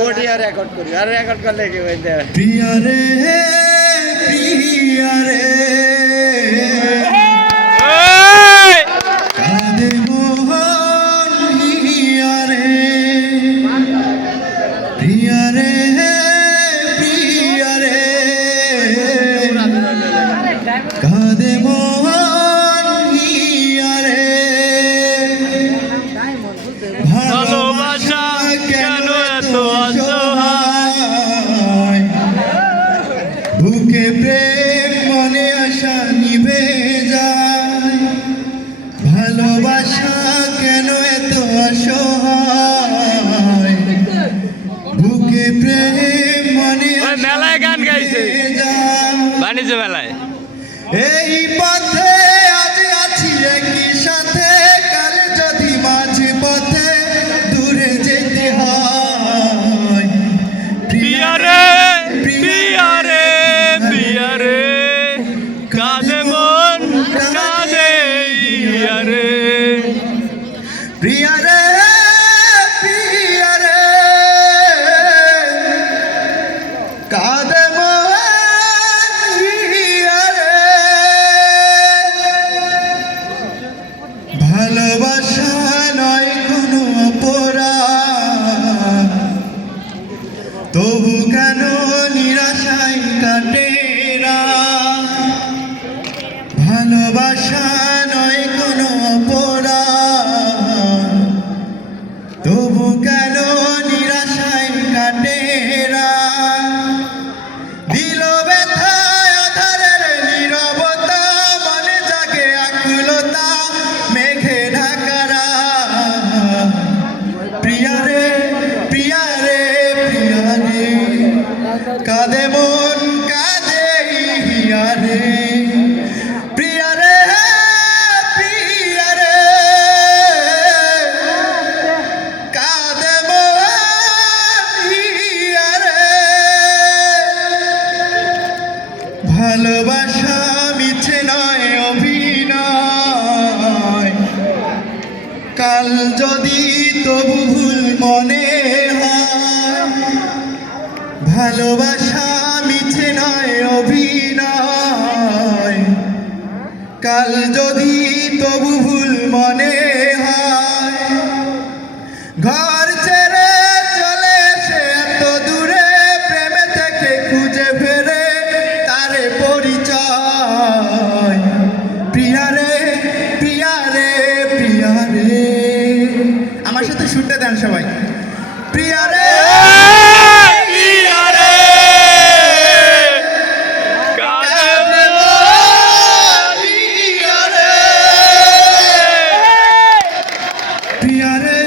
ওডিও record করি আর record করলে কি বলতে প্রিয়া রে প্রিয়া রে কাঁদে মোহন রে বাণিজ্য এই পথে আজ আছি একই সাথে কাল যদি মাঝ পথে দূরে যেতে হয়। পিয়ারে পিয়ারে পিয়ারে কাঁদে মন কাঁদে ইয়ারে প্রিয়া তবু কেন নিরাশায় কাটে? ভালোবাসা নয় কোনো অপরাধ তবু কেন কাঁদে মন, কাঁদে রে প্রিয়া রে প্রিয়া কাঁদে হিয়া ভালোবাসা অভিনয়। কাল যদি তবু ভুল মনে হয় ভালোবাসা মিছে নয় অভিনয়। কাল যদি তবু ভুল মনে হয় ঘর প্রিয়া রে